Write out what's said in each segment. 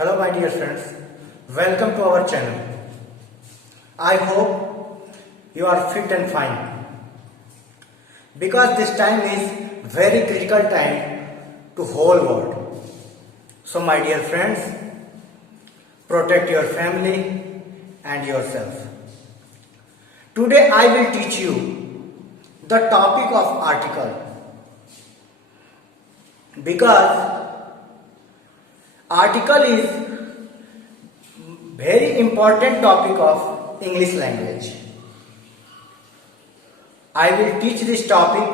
Hello my dear friends, welcome to our channel. I hope you are fit and fine because this time is very critical time to whole world. So my dear friends, protect your family and yourself. Today I will teach you the topic of article because article is very important topic of English language. I will teach this topic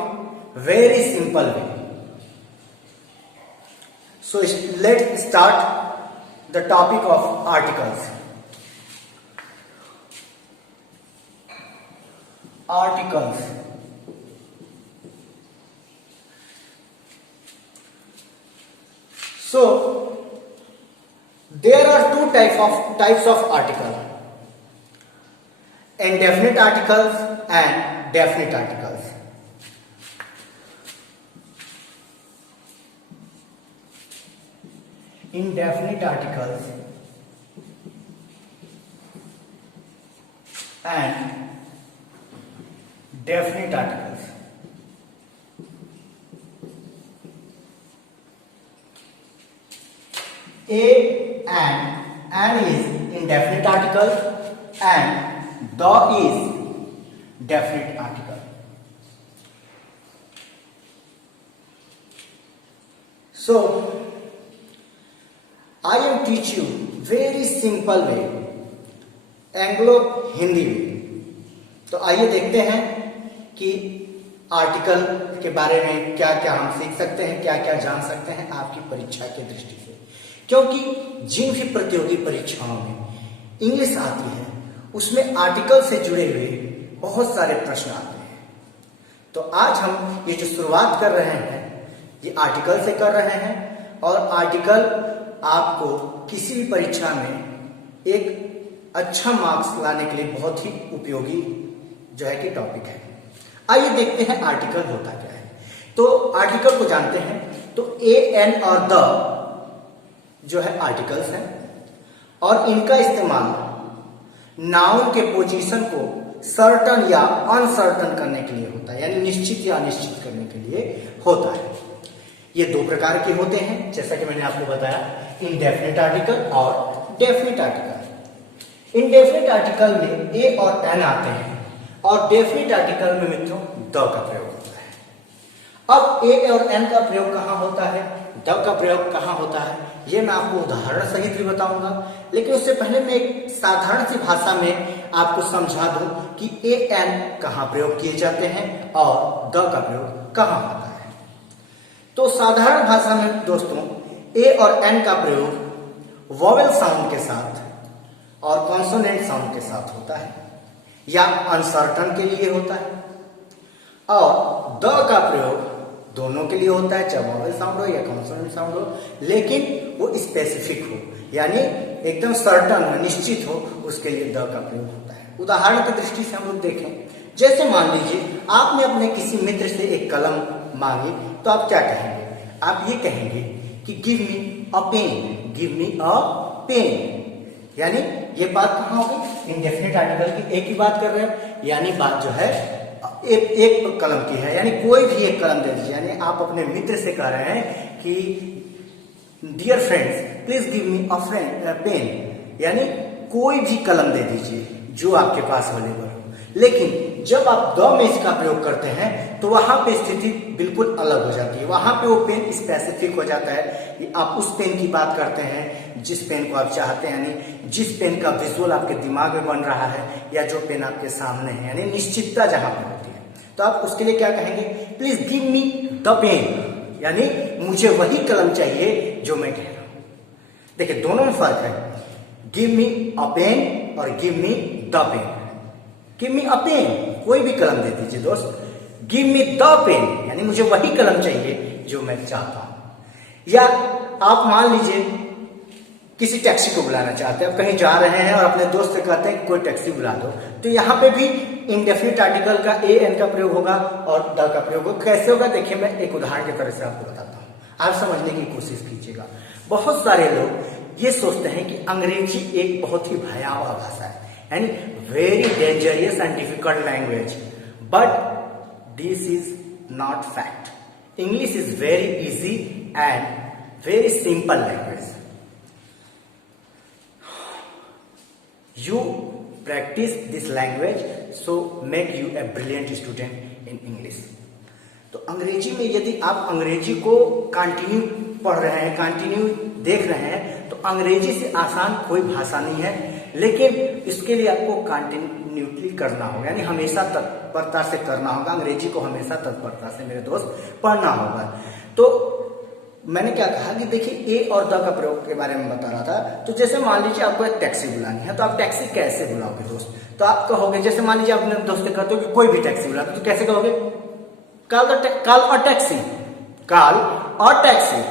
very simple way. So let's start the topic of articles. Articles. So there are two types of article: indefinite articles and definite articles. Indefinite articles and definite articles. A and an is indefinite article and the is definite article. So I will teach you very simple way, Anglo Hindi में. तो आइए देखते हैं कि article के बारे में क्या क्या हम सीख सकते हैं, क्या क्या जान सकते हैं आपकी परीक्षा की दृष्टि से. क्योंकि जिन भी प्रतियोगी परीक्षाओं में इंग्लिश आती है उसमें आर्टिकल से जुड़े हुए बहुत सारे प्रश्न आते हैं. तो आज हम ये जो शुरुआत कर रहे हैं ये आर्टिकल से कर रहे हैं और आर्टिकल आपको किसी भी परीक्षा में एक अच्छा मार्क्स लाने के लिए बहुत ही उपयोगी जो है कि टॉपिक है. आइए देखते हैं आर्टिकल होता क्या है. तो आर्टिकल को जानते हैं. तो ए एन और द जो है आर्टिकल्स हैं और इनका इस्तेमाल नाउन के पोजीशन को सर्टन या अनसर्टन करने के लिए होता है, यानी निश्चित या अनिश्चित करने के लिए होता है. ये दो प्रकार के होते हैं जैसा कि मैंने आपको बताया, इनडेफिनिट आर्टिकल और डेफिनिट आर्टिकल. इनडेफिनिट आर्टिकल में ए और एन आते हैं और डेफिनिट आर्टिकल में मित्रों द का प्रयोग होता है. अब ए और एन का प्रयोग कहां होता है, द का प्रयोग कहां होता है, ये मैं आपको उदाहरण सहित भी बताऊंगा. लेकिन उससे पहले मैं एक साधारण सी भाषा में आपको समझा दूं कि ए एन कहां प्रयोग किए जाते हैं और द का प्रयोग कहां होता है. तो साधारण भाषा में दोस्तों ए और एन का प्रयोग वोवेल साउंड के साथ और कॉन्सोनेंट साउंड के साथ होता है या अनसर्टन के लिए होता है, और द का प्रयोग दोनों के लिए होता है, चाहे वोवेल साउंड हो या कॉन्सोनेंट साउंड हो, लेकिन वो स्पेसिफिक हो, यानी एकदम सर्टन हो, निश्चित हो, उसके लिए द का प्रयोग होता है. उदाहरण की दृष्टि से हम लोग देखें, जैसे मान लीजिए आपने अपने किसी मित्र से एक कलम मांगी, तो आप क्या कहेंगे, आप ये कहेंगे कि give me a pen, give me a pen. यानी ये बात कहाँ होगी, इनडेफिनिट आर्टिकल की एक ही बात कर रहे हैं, यानी बात जो है एक कलम की है, यानी कोई भी एक कलम दे दीजिए. यानी आप अपने मित्र से कह रहे हैं कि dear friends please give me a pen, यानी कोई भी कलम दे दीजिए जो आपके पास अवेलेबल हो. लेकिन जब आप द में इसका प्रयोग करते हैं तो वहां पे स्थिति बिल्कुल अलग हो जाती है. वहां पे वो पेन स्पेसिफिक हो जाता है कि आप उस पेन की बात करते हैं जिस पेन को आप चाहते हैं, यानी जिस पेन का विजुअल आपके दिमाग में बन रहा है या जो पेन आपके सामने है, यानी निश्चितता जहां पर होती है. तो आप उसके लिए क्या कहेंगे, please give me the pen, यानी मुझे वही कलम चाहिए जो मैं कह रहा हूं. देखिए दोनों में फर्क है, गिव मी अ पेन और give me the pen. Give me a pen, कोई भी कलम दे दीजिए दोस्त. गिव मी द पेन, यानी मुझे वही कलम चाहिए जो मैं चाहता हूं. या आप मान लीजिए किसी टैक्सी को बुलाना चाहते हैं, आप कहीं जा रहे हैं और अपने दोस्त से कहते हैं कोई टैक्सी बुला दो, तो यहाँ पे भी इंडेफिनिट आर्टिकल का ए एन का प्रयोग होगा और द का प्रयोग होगा. कैसे होगा देखिए, मैं एक उदाहरण की तरह से आपको बताता हूँ, आप समझने की कोशिश कीजिएगा. बहुत सारे लोग ये सोचते हैं कि अंग्रेजी एक बहुत ही भयावह भाषा है, यानी very dangerous and difficult language, but this is not fact. English is very easy and very simple language. You practice this language, so make you a brilliant student in English. तो अंग्रेजी में यदि आप अंग्रेजी को कंटिन्यू पढ़ रहे हैं, कंटिन्यू देख रहे हैं, तो अंग्रेजी से आसान कोई भाषा नहीं है, लेकिन इसके लिए आपको कंटिन्यूटली करना होगा, यानी हमेशा तत्परता से करना होगा। अंग्रेजी को हमेशा तत्परता से मेरे दोस्त पढ़ना होगा। तो मैंने क्या कहा कि देखिए ए और द का प्रयोग के बारे में बता रहा था। तो जैसे मान लीजिए आपको एक टैक्सी बुलानी है, तो आप टैक्सी कैसे बुलाओगे दोस्त? तो आप कहोगे, जैसे मान लीजिए अपने दोस्त से कहते हो कि कोई भी टैक्सी बुला, तो कैसे कहोगे? Call a taxi, call a taxi,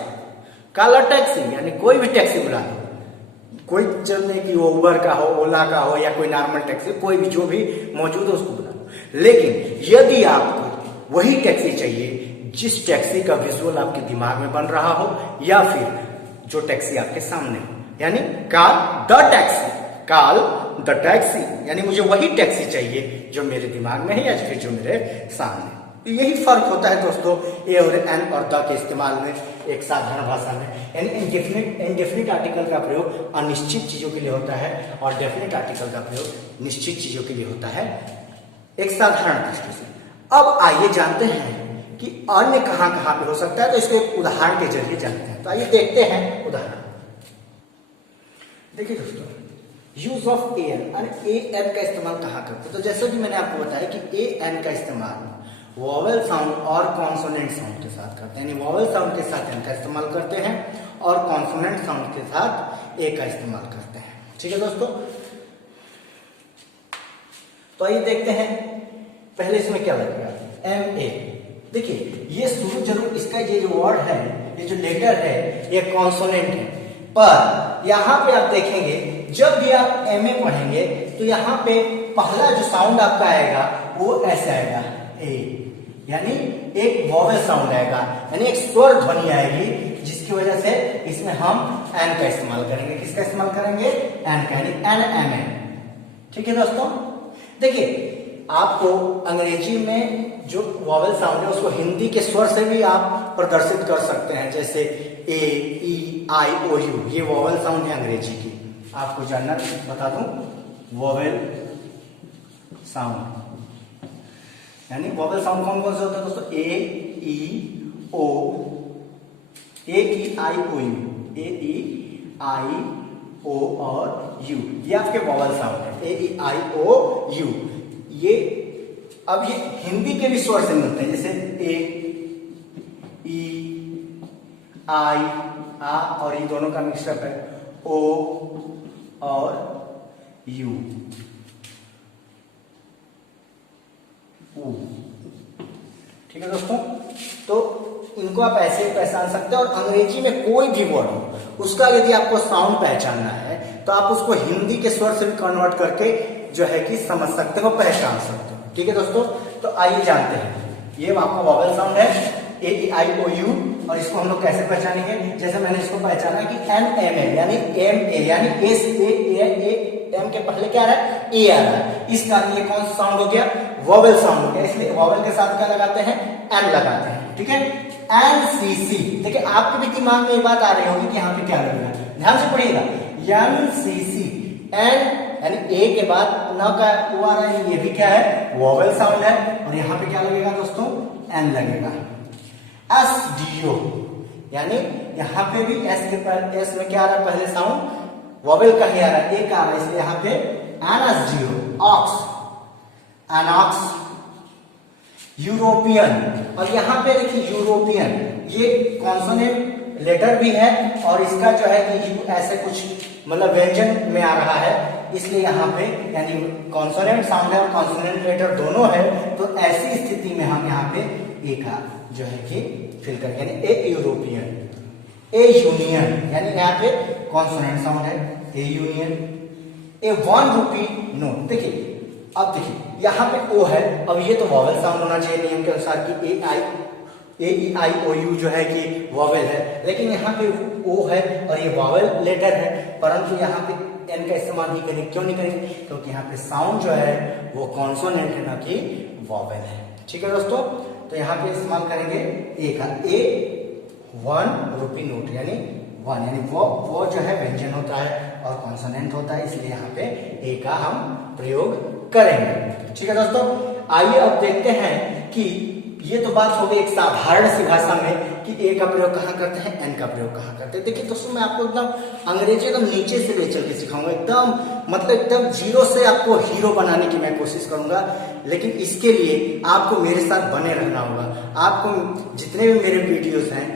call a taxi, यानी कोई भी टैक्सी बुला दो। कोई जरूरत नहीं कि वो उबर का हो, ओला का हो, या कोई नॉर्मल टैक्सी, कोई भी जो भी मौजूद है उसको बुला दो। लेकिन यदि आपको वही टैक्सी चाहिए जिस टैक्सी का विजुअल आपके दिमाग में बन रहा हो, या फिर जो टैक्सी आपके सामने हो, यानी call the taxi, call the taxi, यानी मुझे वही टैक्सी चाहिए जो मेरे दिमाग में है या फिर जो मेरे सामने। तो यही फर्क होता है दोस्तों ए और एन और द के इस्तेमाल में एक साधारण भाषा में। यानी इंडेफिनिट आर्टिकल का प्रयोग अनिश्चित चीजों के लिए होता है और डेफिनिट आर्टिकल का प्रयोग निश्चित चीजों के लिए होता है एक साधारण दृष्टि से। अब आइए जानते हैं कि अन्य कहां कहां पे हो सकता है, तो इसको एक उदाहरण के जरिए जानते हैं। तो आइए देखते हैं उदाहरण। देखिए दोस्तों, यूज ऑफ ए एन का इस्तेमाल कहां करते हैं? तो जैसे कि मैंने आपको बताया कि ए एन का इस्तेमाल वॉवेल साउंड और कॉन्सोनेंट साउंड के साथ करते हैं, यानी वॉवेल साउंड के साथ एन का इस्तेमाल करते हैं और कॉन्सोनेंट साउंड के साथ ए का इस्तेमाल करते हैं। ठीक है दोस्तों, तो आइए देखते हैं। पहले इसमें क्या लगेगा? M A. देखिए ये शुरू जरूर इसका ये जो वर्ड है, ये जो लेटर है, ये कॉन्सोनेंट है, पर यहां पे आप देखेंगे जब भी आप एम ए पढ़ेंगे तो यहां पे पहला जो साउंड आपका आएगा वो ऐसे आएगा, ए, यानी एक वॉवेल साउंड आएगा, यानी एक स्वर ध्वनि आएगी, जिसकी वजह से इसमें हम एन का इस्तेमाल करेंगे। किसका इस्तेमाल करेंगे? एन का, यानी एन एम एन। ठीक है दोस्तों, देखिए आपको अंग्रेजी में जो वॉवेल साउंड है उसको हिंदी के स्वर से भी आप प्रदर्शित कर सकते हैं, जैसे ए, ई, आई, ओ, यू, ये वॉवेल साउंड है अंग्रेजी की। आपको जानना बता दूं, वॉवेल साउंड, यानी वॉवेल साउंड कौन कौन से होते हैं दोस्तों? ए, ई, ओ, ए, ई, आई, ओ, यू, ए, ई, आई, ओ और यू, ये आपके वॉवेल साउंड है, ए, ई, आई, ओ, यू। ये अब ये हिंदी के भी स्वर से मिलते हैं, जैसे ए, ई, आई, आ और ये दोनों का मिक्सअप है, ओ और यू, ऊ। ठीक है दोस्तों, तो इनको आप ऐसे पहचान सकते हैं। और अंग्रेजी में कोई भी वर्ड हो उसका यदि आपको साउंड पहचानना है तो आप उसको हिंदी के स्वर से भी कन्वर्ट करके जो है कि समझ सकते हो, पहचान सकते हो। ठीक है दोस्तों, तो आइए जानते हैं। ये आपका वॉवेल साउंड है ए, ई, आई, ओ, यू, और इसको हम लोग कैसे पहचानेंगे? जैसे मैंने इसको पहचाना कि एन एम ए, यानी एम ए, यानी एस ए, एम के पहले क्या आ रहा है? ए आ रहा है। इसका ये कौन सा साउंड हो गया? वॉवेल साउंड हो गया, इसलिए वॉवेल के साथ क्या लगाते हैं? एन लगाते हैं। ठीक है, एन सी सी। देखिए आपके भी दिमाग में ये बात आ रही होगी कि यहाँ पे क्या लगेगा, ध्यान से पढ़िएगा। एन सी सी, एन यानी ए के बाद न का ओ आ रहा है, ये भी क्या है? वॉवेल साउंड है, और यहाँ पे क्या लगेगा दोस्तों? एन लगेगा। एस डी ओ, यानी यहाँ पे भी एस के पर एस में क्या आ रहा है? पहले साउंड वॉवेल का ही आ रहा है, ए का आ रहा है, इसलिए यहाँ पे एनएसडीओ, ऑक्स, एनॉक्स। यूरोपियन, और यहाँ पे देखिए यूरोपियन, ये कॉन्सोनेंट लेटर भी है और इसका जो है कि यू ऐसे कुछ मतलब व्यंजन में आ रहा है, इसलिए यहाँ पे यानी कॉन्सोनेंट साउंड है और कॉन्सोनेंट लेटर दोनों है। तो ऐसी स्थिति में हम यहाँ पे ए का जो है कि फिल करेंगे, यानी ए यूरोपियन, ए यूनियन, यानी यहाँ पे कॉन्सोनेंट साउंड है, A union. A 1 rupee note, देखिए अब देखिए यहाँ पे ओ है, अब ये तो वॉवेल साउंड होना चाहिए नियम के अनुसार कि ए आई ए ई आई ओ यू जो है कि वॉवेल है, लेकिन यहाँ पे ओ है और ये वॉवेल लेटर है, परंतु यहाँ पे एन का इस्तेमाल नहीं करेंगे। क्यों नहीं करेंगे? क्योंकि यहाँ पे साउंड जो है वो कॉन्सोनेंट है, ना कि वॉवेल है। ठीक है दोस्तों, तो यहाँ पे इस्तेमाल करेंगे ए का। ए 1 रुपी नोट यानी 1, यानी वो जो है व्यंजन होता है और कॉन्सोनेंट होता है, इसलिए यहाँ पे ए का हम प्रयोग करेंगे। ठीक है दोस्तों, आइए अब देखते हैं कि ये तो बात हो गई एक साधारण सी भाषा में कि ए का प्रयोग कहाँ करते हैं, एन का प्रयोग कहाँ करते हैं। देखिए दोस्तों, मैं आपको एकदम अंग्रेजी एकदम नीचे से ले चल के सिखाऊंगा, एकदम मतलब एकदम जीरो से आपको हीरो बनाने की मैं कोशिश करूंगा। लेकिन इसके लिए आपको मेरे साथ बने रहना होगा। आपको जितने भी मेरे वीडियोस हैं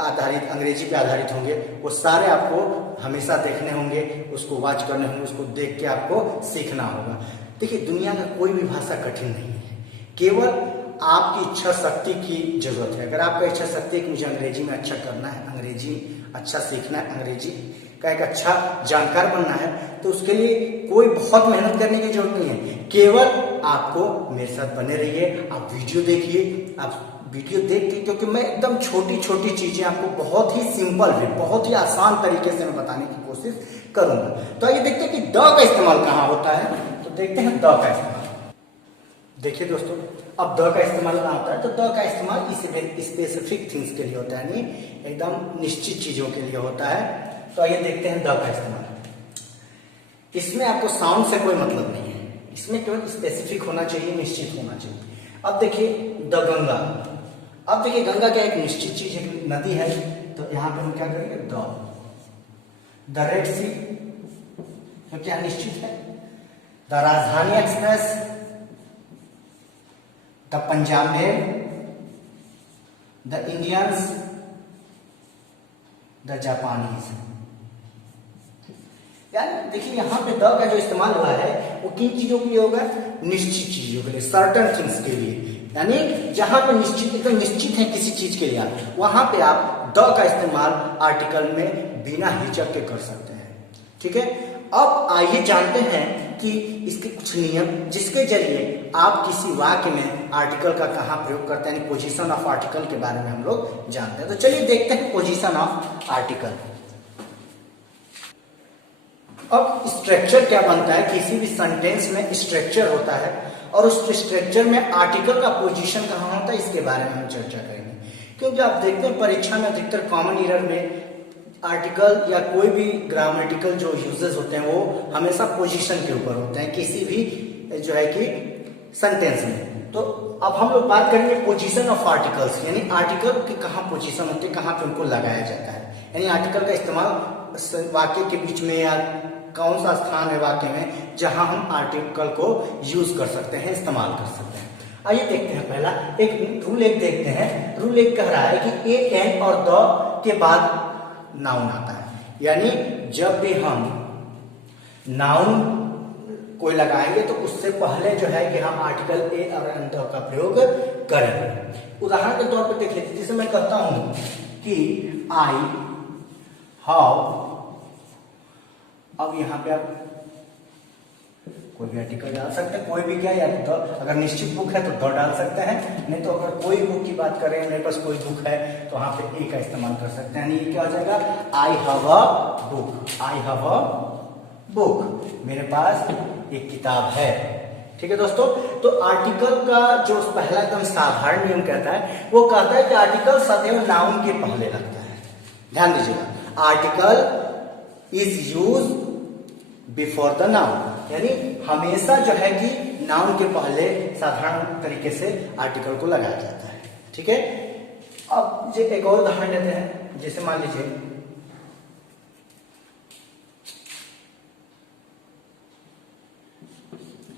आधारित अंग्रेजी पे आधारित होंगे, वो सारे आपको हमेशा देखने होंगे, उसको वॉच करने होंगे, उसको देख के आपको सीखना होगा। देखिए, दुनिया का कोई भी भाषा कठिन नहीं है, केवल आपकी इच्छा शक्ति की जरूरत है। अगर आपका इच्छा शक्ति है कि मुझे अंग्रेजी में अच्छा करना है, अंग्रेजी अच्छा सीखना है, अंग्रेजी का एक अच्छा जानकार बनना है, तो उसके लिए कोई बहुत मेहनत करने की जरूरत नहीं है। केवल आपको मेरे साथ बने रहिए, आप वीडियो देखिए, आप वीडियो देखिए, क्योंकि मैं एकदम छोटी छोटी चीजें आपको बहुत ही सिंपल वे, बहुत ही आसान तरीके से मैं बताने की कोशिश करूंगा। तो आइए देखते हैं कि द का इस्तेमाल कहाँ होता है। तो देखते हैं द का इस्तेमाल। देखिए दोस्तों, अब द का इस्तेमाल कहाँ होता है? तो द का इस्तेमाल स्पेसिफिक थिंग्स के लिए होता है, यानी एकदम निश्चित चीजों के लिए होता है। तो आइए देखते हैं द का इस्तेमाल। इसमें आपको साउंड से कोई मतलब नहीं है, इसमें केवल स्पेसिफिक होना चाहिए, निश्चित होना चाहिए। अब देखिए द गंगा। अब देखिए गंगा क्या एक निश्चित चीज है, नदी है, तो यहां पे हम क्या करेंगे? द रेड सी, तो क्या निश्चित है? The Rajdhani express, the Punjab mail, the Indians, the Japanese. यानी देखिए यहाँ पे द का जो इस्तेमाल हुआ है वो किन चीजों के लिए होगा? निश्चित चीजों के लिए, सर्टन थिंग्स के लिए। यानी जहां पे निश्चित, एकदम निश्चित है किसी चीज के लिए, वहां पे आप द का इस्तेमाल आर्टिकल में बिना हिचक के कर सकते हैं। ठीक है, अब आइए जानते हैं कि इसके कुछ नियम, जिसके जरिए आप किसी वाक्य में आर्टिकल का कहाँ प्रयोग करते हैं, पोजीशन ऑफ आर्टिकल के बारे में हम लोग जानते हैं। तो चलिए देखते हैं पोजीशन ऑफ आर्टिकल। अब स्ट्रक्चर क्या बनता है? किसी भी सेंटेंस में स्ट्रक्चर होता है और उस स्ट्रक्चर में आर्टिकल का पोजीशन कहाँ होता है, इसके बारे में हम चर्चा करेंगे। क्योंकि आप देखते हैं परीक्षा में अधिकतर कॉमन ईरर में आर्टिकल या कोई भी ग्रामेटिकल जो यूजेस होते हैं वो हमेशा पोजीशन के ऊपर होते हैं किसी भी जो है कि सेंटेंस में। तो अब हम लोग बात करेंगे पोजीशन ऑफ आर्टिकल्स, यानी आर्टिकल की कहाँ पोजीशन होती है, कहाँ पे उनको लगाया जाता है। यानी आर्टिकल का इस्तेमाल वाक्य के बीच में, या कौन सा स्थान है वाक्य में जहां हम आर्टिकल को यूज कर सकते हैं, इस्तेमाल कर सकते हैं। आइए देखते हैं, पहला एक रूल एक देखते हैं। रूल एक कह रहा है कि ए, एन और द के बाद नाउन आता है, यानी जब भी हम नाउन कोई लगाएंगे तो उससे पहले जो है कि हम आर्टिकल ए और एन द का प्रयोग करेंगे। उदाहरण के तौर पर देख लीजिए, जैसे मैं कहता हूं कि आई हाउ, अब यहां पे आप कोई भी आर्टिकल डाल सकते हैं, कोई भी क्या, या तो अगर निश्चित बुक है तो द डाल सकते हैं, नहीं तो अगर कोई बुक की बात करें, मेरे पास कोई बुक है तो वहां पे ए का इस्तेमाल कर सकते हैं। ये क्या हो जाएगा? I have a book, I have a book, मेरे पास एक किताब है। ठीक है दोस्तों, तो आर्टिकल का जो पहला एकदम साधारण नियम कहता है, वो कहता है कि आर्टिकल सदैव नाउन के पहले लगता है। ध्यान दीजिएगा, article is use before the noun, यानी हमेशा जो है कि नाउन के पहले साधारण तरीके से आर्टिकल को लगाया जाता है। ठीक है, अब ये एक और उदाहरण लेते हैं। जैसे मान लीजिए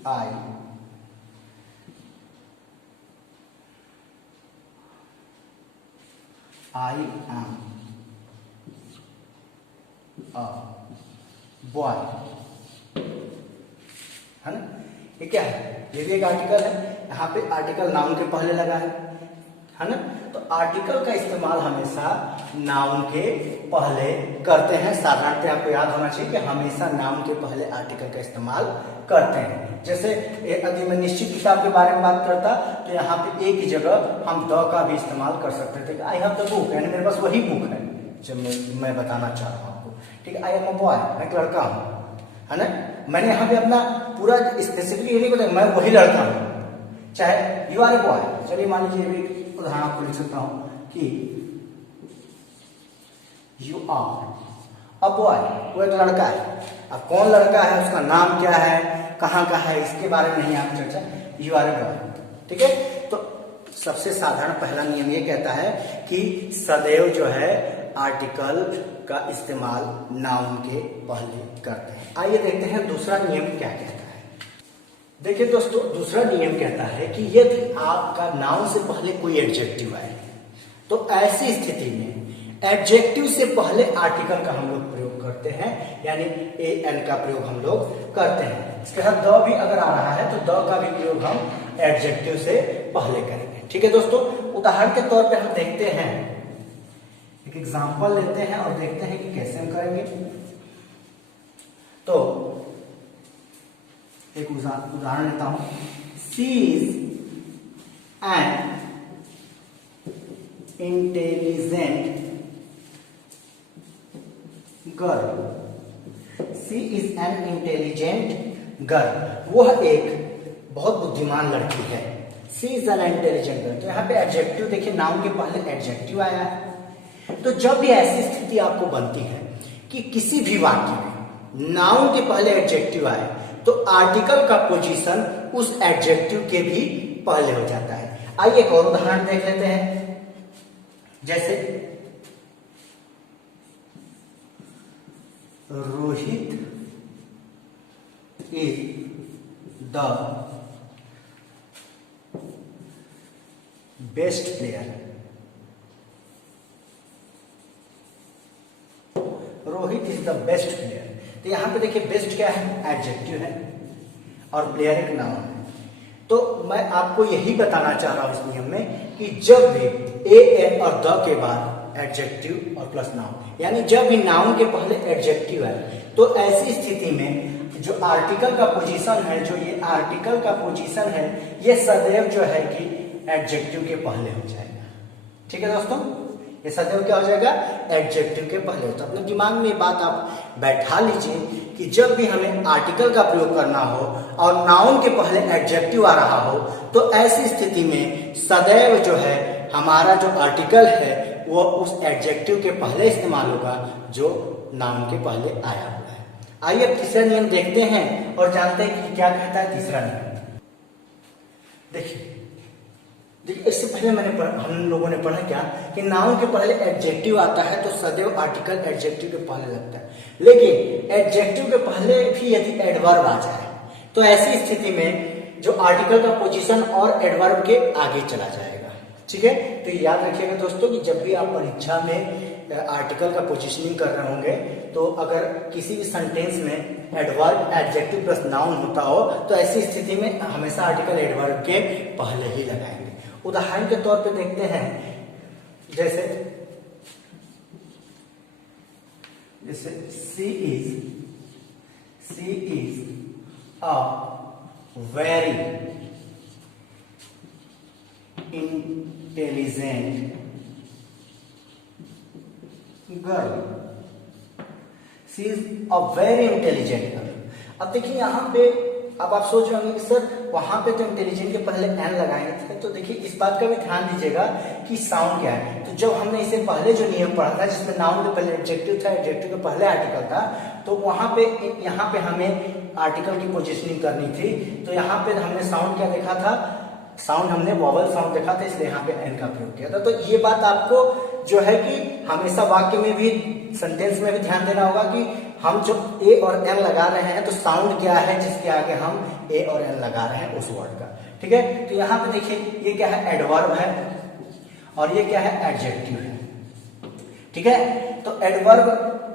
आई एम अ बॉय, है ना? ये क्या है? ये भी एक आर्टिकल है। यहाँ पे आर्टिकल नाउन के पहले लगा है है ना। तो आर्टिकल का इस्तेमाल हमेशा नाउन के पहले करते हैं। साधारणतः आपको याद होना चाहिए कि हमेशा नाउन के पहले आर्टिकल का इस्तेमाल करते हैं। जैसे यदि मैं निश्चित किताब के बारे में बात करता तो यहाँ पे एक ही जगह हम द का भी इस्तेमाल कर सकते थे। आई हैव द बुक, यानी मेरे पास वही बुक है जो मैं बताना चाह रहा हूँ आपको। ठीक है, आई एम अ बॉय, मैं एक लड़का हूँ, है ना। मैंने यहाँ पे अपना पूरा स्पेसिफिकली नहीं बताया, मैं वही लड़का हूँ। चाहे यू आर ए बॉय, चलिए मान लीजिए उदाहरण आपको लिख सकता हूं कि यू आर अ बॉय, वो एक लड़का है। अब कौन लड़का है, उसका नाम क्या है, कहाँ का है, इसके बारे में नहीं आप चर्चा, यू आर ए बॉय। ठीक है, तो सबसे साधारण पहला नियम ये कहता है कि सदैव जो है आर्टिकल का इस्तेमाल नाउन के पहले करते हैं। आइए देखते हैं दूसरा नियम क्या कहता है। देखिए दोस्तों, दूसरा नियम कहता है कि यदि आपका नाउन से पहले कोई एडजेक्टिव आए तो ऐसी स्थिति में एडजेक्टिव से पहले आर्टिकल का हम लोग प्रयोग करते हैं, यानी ए एन का प्रयोग हम लोग करते हैं। इसके साथ द भी अगर आ रहा है तो द का भी प्रयोग हम एडजेक्टिव से पहले करेंगे। ठीक है दोस्तों, उदाहरण के तौर पे हम देखते हैं, एक एग्जांपल लेते हैं और देखते हैं कि कैसे हम करेंगे। तो एक उदाहरण लेता हूं, she is an intelligent girl. She is an intelligent girl, वह एक बहुत बुद्धिमान लड़की है। She is an intelligent girl, तो यहाँ पे एडजेक्टिव देखिए, नाउन के पहले एडजेक्टिव आया है। तो जब भी ऐसी स्थिति आपको बनती है कि किसी भी वाक्य में नाउन के पहले एडजेक्टिव आए तो आर्टिकल का पोजीशन उस एडजेक्टिव के भी पहले हो जाता है। आइए एक और उदाहरण देख लेते हैं। जैसे Rohit is the best player. Rohit is the best player, तो यहां पे देखिए बेस्ट क्या है, एडजेक्टिव है, और प्लेयर एक नाउन है। तो मैं आपको यही बताना चाह रहा हूं इस नियम में कि जब भी ए एन और द के बाद एडजेक्टिव और प्लस नाउन, यानी जब भी नाउन के पहले एडजेक्टिव है तो ऐसी स्थिति में जो आर्टिकल का पोजीशन है, जो ये आर्टिकल का पोजीशन है, ये सदैव जो है कि एडजेक्टिव के पहले हो जाएगा। ठीक है दोस्तों, ये सदैव क्या हो जाएगा, एडजेक्टिव के पहले होता है। अपने दिमाग में ये बात आप बैठा लीजिए कि जब भी हमें आर्टिकल का प्रयोग करना हो और नाउन के पहले एडजेक्टिव आ रहा हो तो ऐसी स्थिति में सदैव जो है हमारा जो आर्टिकल है वो उस एडजेक्टिव के पहले इस्तेमाल होगा जो नाउन के पहले आया हुआ है। आइए अब तीसरा नियम देखते हैं और जानते हैं कि क्या कहता है तीसरा नियम। देखिए इससे पहले हम लोगों ने पढ़ा क्या कि नाउन के पहले एडजेक्टिव आता है तो सदैव आर्टिकल एडजेक्टिव के पहले लगता है, लेकिन एडजेक्टिव के पहले भी यदि एडवर्ब आ जाए तो ऐसी स्थिति में जो आर्टिकल का पोजीशन और एडवर्ब के आगे चला जाएगा। ठीक है, तो याद रखिएगा दोस्तों कि जब भी आप परीक्षा में आर्टिकल का पोजीशनिंग कर रहे होंगे तो अगर किसी भी सेंटेंस में एडवर्ब एडजेक्टिव प्लस नाउन होता हो तो ऐसी स्थिति में हमेशा आर्टिकल एडवर्ब के पहले ही लगाएंगे। उदाहरण के तौर पे देखते हैं, जैसे she is a very intelligent girl. She is a very intelligent girl. अब देखिए यहाँ पे अब आप सोच रहे होंगे कि सर वहां पे तो इंटेलिजेंट के पहले एन लगाए थे, तो देखिए इस बात का भी ध्यान दीजिएगा कि साउंड क्या है। तो जब हमने इसे पहले जो नियम पढ़ा था जिसमें नाउन के पहले एडजेक्टिव था, एडजेक्टिव के पहले आर्टिकल था, तो वहां पे यहाँ पे हमें आर्टिकल की पोजीशनिंग करनी थी। तो यहाँ पे हमने साउंड क्या देखा था, साउंड हमने वॉवल साउंड देखा था, इसलिए यहाँ पे एन का प्रयोग किया था। तो ये बात आपको जो है कि हमेशा वाक्य में भी सेंटेंस में भी ध्यान देना होगा कि हम जो ए और एन लगा रहे हैं तो साउंड क्या है जिसके आगे हम ए और एन लगा रहे हैं उस वर्ड का। ठीक है, तो यहाँ पे देखिए ये क्या है, एडवर्ब है और ये क्या है, एडजेक्टिव है। ठीक है, तो एडवर्ब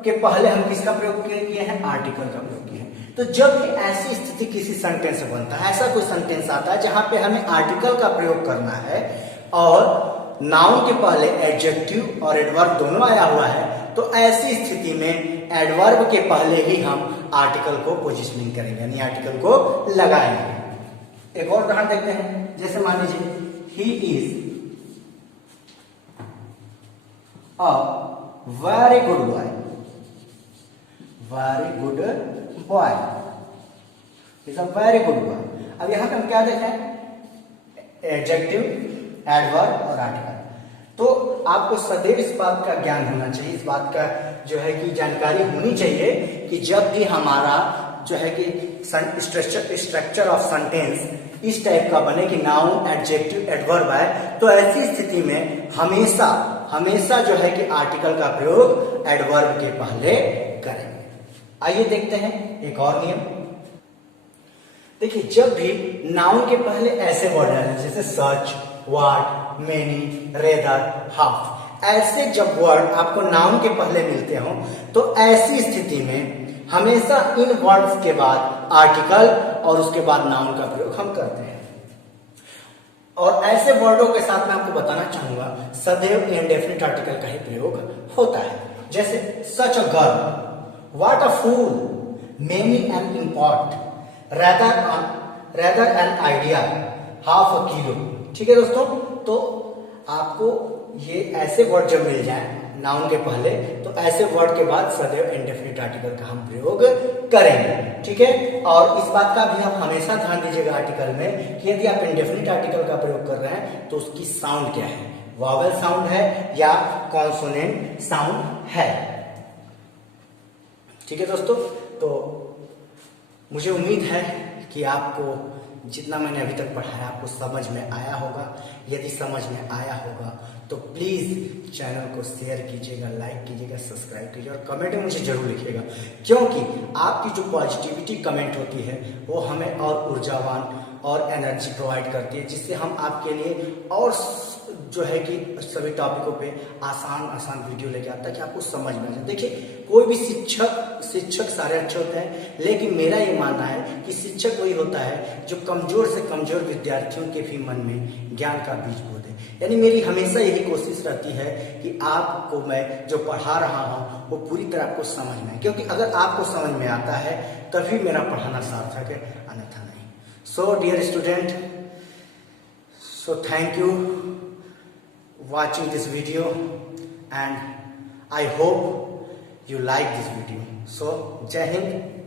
के पहले हम किसका प्रयोग किए हैं, आर्टिकल का प्रयोग किए हैं। तो जब भी ऐसी स्थिति किसी सेंटेंस में बनता है, ऐसा कोई सेंटेंस आता है जहां पे हमें आर्टिकल का प्रयोग करना है और नाउन के पहले एडजेक्टिव और एडवर्ब दोनों आया हुआ है, तो ऐसी स्थिति में एडवर्ब के पहले ही हम आर्टिकल को पोजिशनिंग करेंगे, यानी आर्टिकल को लगाएंगे। एक और उदाहरण देखते हैं, जैसे मान लीजिए he is a very good boy, very good boy is a very good boy. अब यहां पे हम क्या देखें, एडजेक्टिव, एडवर्ब और आर्टिकल। तो आपको सदैव इस बात का ज्ञान होना चाहिए, इस बात का जो है कि जानकारी होनी चाहिए कि जब भी हमारा जो है कि स्ट्रक्चर ऑफ सेंटेंस इस टाइप का बने कि नाउन, एडजेक्टिव, एडवर्ब है, तो ऐसी स्थिति में हमेशा हमेशा जो है कि आर्टिकल का प्रयोग एडवर्ब के पहले करेंगे। आइए देखते हैं एक और नियम। देखिए, जब भी नाउन के पहले ऐसे वर्ड आए जैसे सच, व्हाट, मेनी, रेदर, हाफ, ऐसे जब वर्ड आपको नाउन के पहले मिलते हो तो ऐसी स्थिति में हमेशा इन वर्ड्स के बाद आर्टिकल और उसके बाद नाउन का प्रयोग हम करते हैं। और ऐसे वर्डों के साथ मैं आपको बताना चाहूंगा सदैव इंडेफिनिट आर्टिकल का ही प्रयोग होता है। जैसे such a girl, what a fool, many an import, rather an idea, half a kilo. ठीक है दोस्तों, तो आपको ये ऐसे वर्ड जब मिल जाए नाउन के पहले, तो ऐसे वर्ड के बाद सदैव इंडेफिनिट आर्टिकल का हम प्रयोग करेंगे। ठीक है, और इस बात का भी आप हमेशा ध्यान दीजिएगा आर्टिकल में कि यदि आप इंडेफिनिट आर्टिकल का प्रयोग कर रहे हैं तो उसकी साउंड क्या है, वॉवेल साउंड है या कॉन्सोनेंट साउंड है। ठीक है दोस्तों, तो मुझे उम्मीद है कि आपको जितना मैंने अभी तक पढ़ाया आपको समझ में आया होगा। यदि समझ में आया होगा तो प्लीज चैनल को शेयर कीजिएगा, लाइक कीजिएगा, सब्सक्राइब कीजिएगा और कमेंट में मुझे जरूर लिखिएगा, क्योंकि आपकी जो पॉजिटिविटी कमेंट होती है वो हमें और ऊर्जावान और एनर्जी प्रोवाइड करती है, जिससे हम आपके लिए और जो है कि सभी टॉपिकों पे आसान वीडियो लेके आता है कि आपको समझ में आ जाए। देखिए, कोई भी शिक्षक सारे अच्छे होते हैं, लेकिन मेरा ये मानना है कि शिक्षक वही होता है जो कमजोर से कमजोर विद्यार्थियों के भी मन में ज्ञान का बीज बो दे। यानी मेरी हमेशा यही कोशिश रहती है कि आपको मैं जो पढ़ा रहा हूँ वो पूरी तरह आपको समझ में आए, क्योंकि अगर आपको समझ में आता है तभी मेरा पढ़ाना सार्थक है, अन्यथा नहीं। So dear student, so thank you watching this video and I hope you like this video. So Jai Hind,